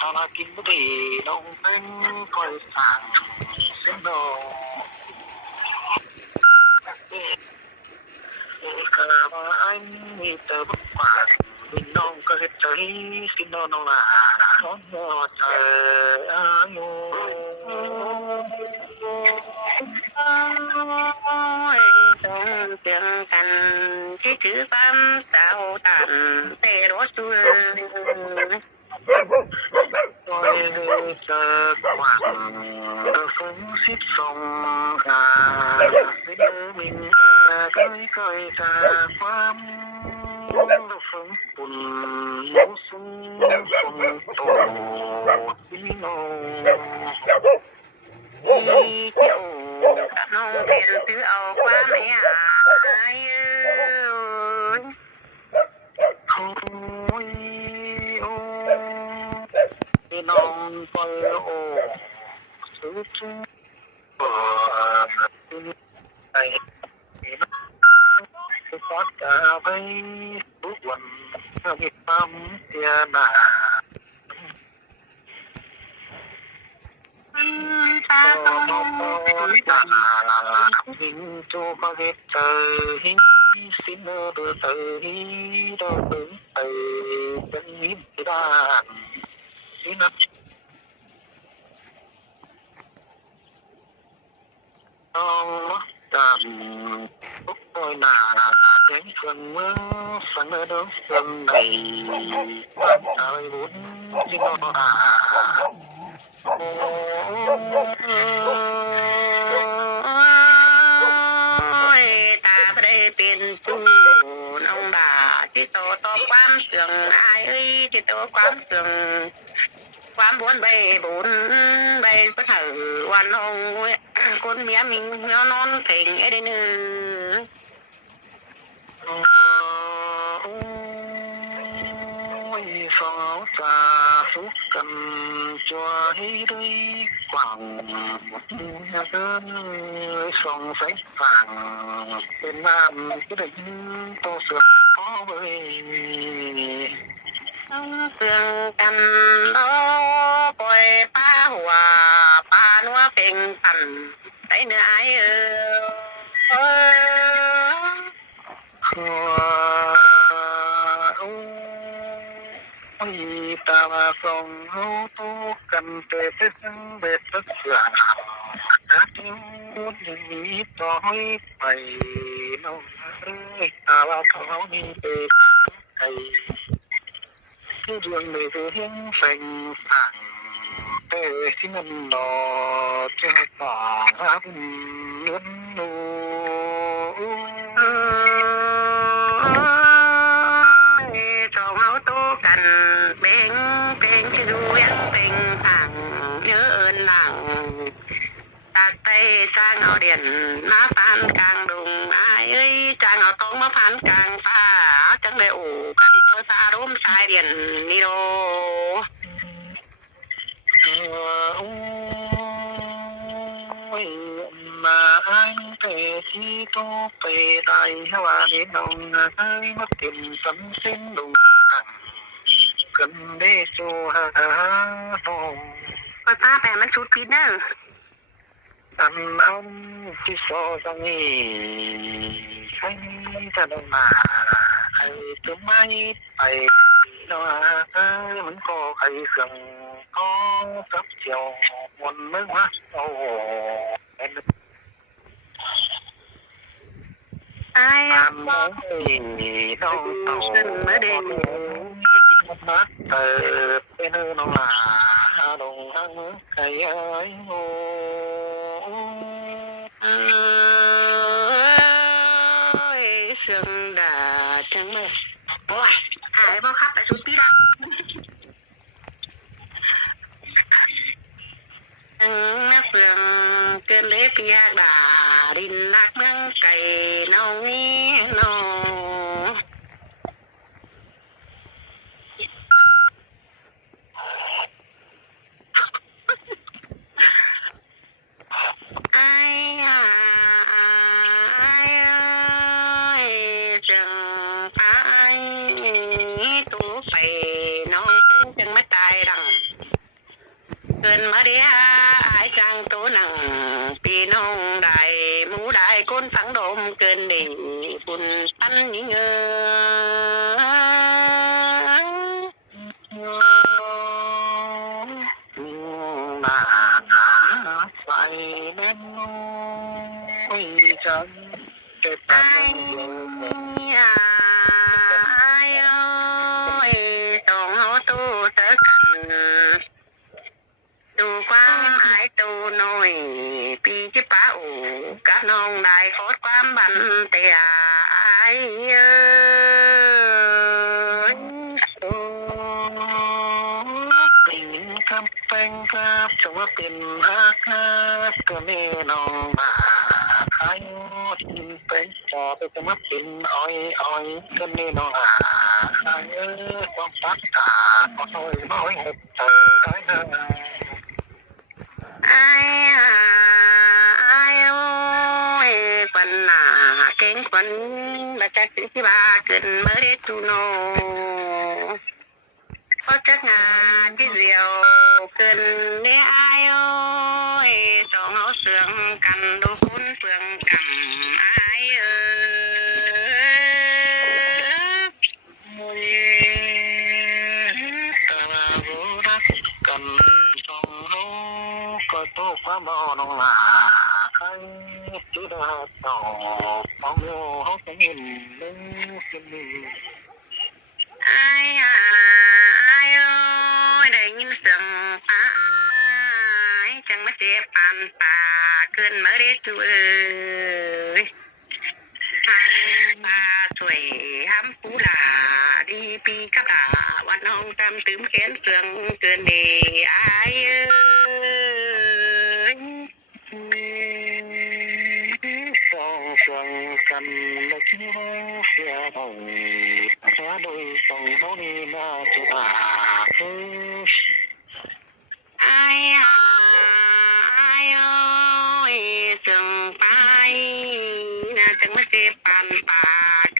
ตาลากินบ่ได้น้องเป็นคอยสั่งเสียงน้องกะว่าอันมีแต่บ่ปากพี่น้องก็เฮ็ดใจสิน้องล่ะน้องบ่ใจอายุต้องเพียงกันที่ถือความเศร้าตันเตรสุลโอ้ยเจอความฟุ้งสิบสองหาสิเดิมินค่อยๆจากความฟุ้งปุ่นมูสุงฝุ่นโตพี่น้องเจ้ากับน้องเป็นถือเอาความไอ้หายโอ้ยโอ้พี่น้องปล่อยโอ้สุดบ่ไปสุดกะไปทุกวันมีความเสียหน้าตาหิงจูก็เฮ็ดเจอหิงสิเนอเดอเตอหิดอเตอเป็นหินด้านสินับต้องจำทุกปอยหน้าแจ้งเครื่องเมืองสังเดอเสื่อมในความใจบุญที่นอนโอ้ยตาบ่ได้เป็นจูน้องบ่าที่โตต่อความเสื่องอายเอ้ยที่โตความเสื่องความบุญใบบุญใบพระเถอวันน้องคนเมียมิงเมียนอนเพ่งไอ้เด้นึสองสาสุกันจัวให้ด้วยกว่างเดินส่องใส่ฝั่งเป็นน้ำที่ได้ยินโตเสือกเอาไว้เสื่องกันปล่อยป้าหัวป้านัวเพ่งตันไอ้เนื้อไอ้ตามาส่งหูตุกันเตะซึ่งเบ็ดเสือนักมุดนี้ต่อยไปน้องตาว่าเขามีเตะไก่ที่เรื่องไม่เคยเห็นแสงสั่งเตะที่มันดอเจ็บปากรับเงินนูชอบเอาตู้กันเบ่งที่ดูยังเป็นต่างเยอะเอินหลังตัดไปจ้างเอาเดียนมาพันกลางดุงอายเอ้ยจ้างเอาตรงมาพันกลางป่าจังเลยโอ้กันโตสาร่มชายเดียนนี่โดมาอันเตที่โตไปได้ว่าเด็กน้องเคยมาเต็มสำสิ้นดุงกันได้จูหาโนไปป้าแปมันชุดพิษเนอะอันเอาที่โซจังนี้ใช่จะลงมาใครจะไม่ไปเนาะมันก็ใครเครื่องก็กับเจียววันนึงวะโอ้ไอ้น้องน้องเต่ามาเด่นมาเป็นน้องหลาลงหังไก่ไอ้โง่เสียงด่าทั้งหมดโอ้ยหายบ่ครับไปชุดพี่ละนักเสียงเกินเล็กยากด่าดินนักเมืองไก่น้องนี้น้องไอ้เสียงไอ้ตู้ไปน้องจังไม่ตายดัง cơn mà đi ai chàng tố nặng pi nông đại mũ đại côn phẳng đôm cơn đi phun tan những mà phải đến nỗi chân cái ai ai ơi tổng hậu tu tới cần tu quang ai tu nồi pi chứ phá ủ các nông đại phốt quam bắn tè ai ơi tình cam phanh cam trong tình hát hátก็แน่นอนมาใครเป็นจอไปจะมาเป็นอ้อยอ้อยก็แน่นอนใครความปักตาก็น้อยน้อยเห็ดเตยน้อย ai ai ơi quần kén quần là chắc chỉ ba cần mới đến tu nô có chắc là cái diều cần nghe ai ơi sòng hậu sương cầm đồ cuốn phượng cầm ai cầm song hấu có tô quá bao đông là cái chú đã tỏ bao nhiêu hấu cái nhìn lên xin đi ai ai ơi đây nhìn sừng ai chẳng mà xếp bàn bà cơn mới đến chú ơi hai ba tuổi hám phú là đi pi các đàวันhông tâm tướm kén sương cơn đi ai ơi song song cầm một chiếc xe hồng xóa đôi song hấu đi mà chú ta ai ai ơi sừng bay na chẳng mà xếp bàn bà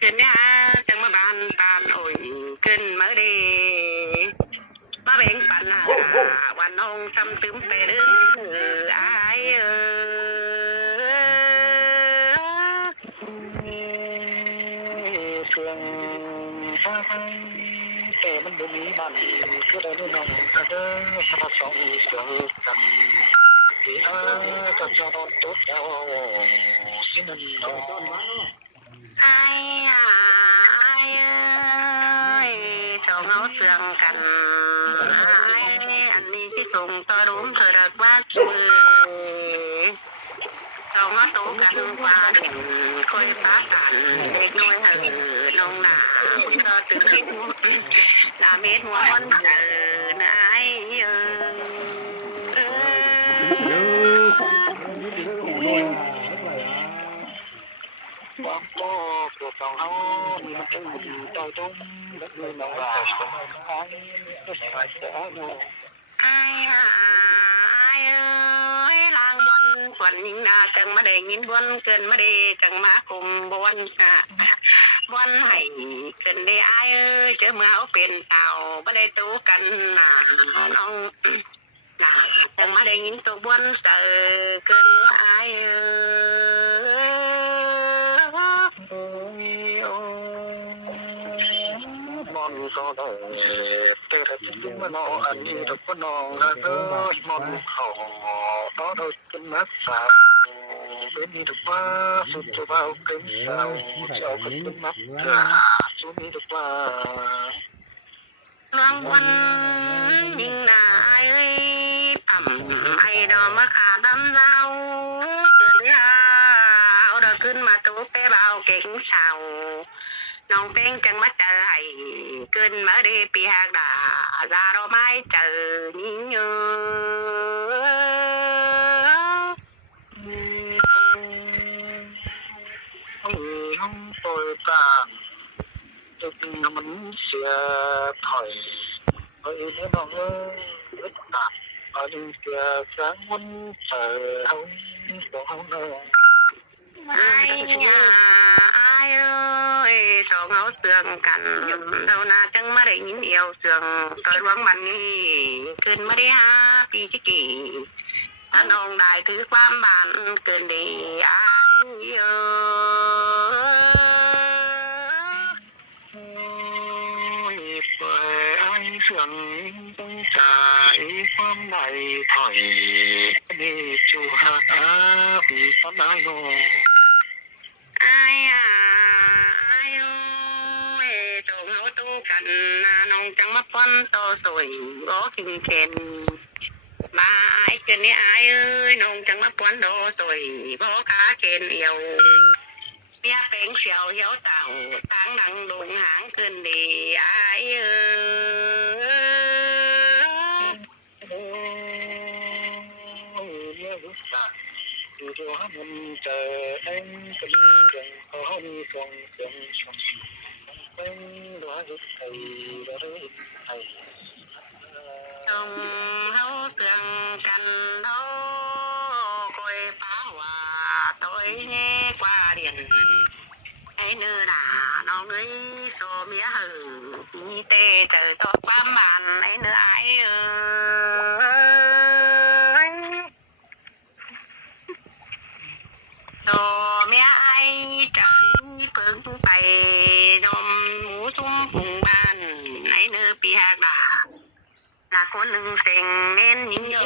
cơn á chẳng mà bàn bàn ôi cơn mới đi ba bên bànวันhông tâm tướm pe đứng ai thường xa thayแต่มันบ่มีบ้านก็ได้น้องถ้าเด้อมาส่องเสือกันที่ก็จะนอนตุ๊ดเอาสิมันนอน ai ai ơi sầu ngấu sương cần ai anh đi cái cùng to đúng thời đặc bác sầu ngó tố cần qua đỉnh khôi phá sản để nuôi hờ nông nà cũng cho từ khi mua là mét món giờ aiความก็เกิดสองเขามีมันเป็นใจตุ้มและเงินน้องลาไอ้ก็ใส่เสื้อหนู ai ai ơi lang buôn quần nhìn na chẳng mà để nhìn buôn cơn mà để chẳng mà cùng buôn buôn hay cơn để ai ơi chớ mưa áo biển tàu mà để tú cần nông chẳng mà để nhìn tú buôn sợ cơn ai mòn có đời tê thật chúng mà nó ăn như thật có nó là cơ mòn khẩu đó thôi chân mắt sao bên đi được qua sụt cho bao cánh sao cho cái chân mắt xuống đi được qua loang quanh nhìn là ai ơi tầm ai đó mà khá đâm dao cơn để áo đóขึ้นมาtúเป้เบาเก่งสาวน้องเป็นจังมาเจอไอ้ขึ้นมาได้ปีหากด่าซาโรไม่เจอยิ่งเยอะkhông tôi ta tôi mình sẽ thổi với nếu nó rất nặng ở đi kia sáng muốn chờ không đâu ai ơi sầu ngấu sương cằn đâu na chẳng mà để nhìn yêu sương tôi uống bàn nghi ขึ้นมาได้5 ปีที่กี่ถ้าน้องได้ถือความบานเกินดีอ้ายเออ โอ้ยเปิดไอ้เสียงต้องจ่ายความใดถอยดีจูหาผีสนายโน อายอ่ะอายโอ้ยโจงเอาตู้กันนาน้องจังมาป้อนโตสวยโอ้ขิงเข็นมาอายเกินนี่อายเอ้ยน้องจังมาป้อนโตสวยโบขาเข็นเอียวเมียเป็นเสียวเหี่ยวเต่าตั้งดังดงหางขึ้นดีอายเอ้ย โอ้ยเมื่อรู้จักดูตัวมันเจอเอ็งเป็นเก่งเขามีทรงเสียงชมเป็นรัวรุดไทยรัวรุดไทย จงเฮาเตือนกันเฮาคอยป้าว่าtôi nghe qua điện ấy nữ là nó người số mía hử như tê trời to quá màn ấy nữ ai ơi số mía ai trời phương tay nôm mũ súng cùng bàn ấy nữ bị hạt đà là con đừng xình nên nhớ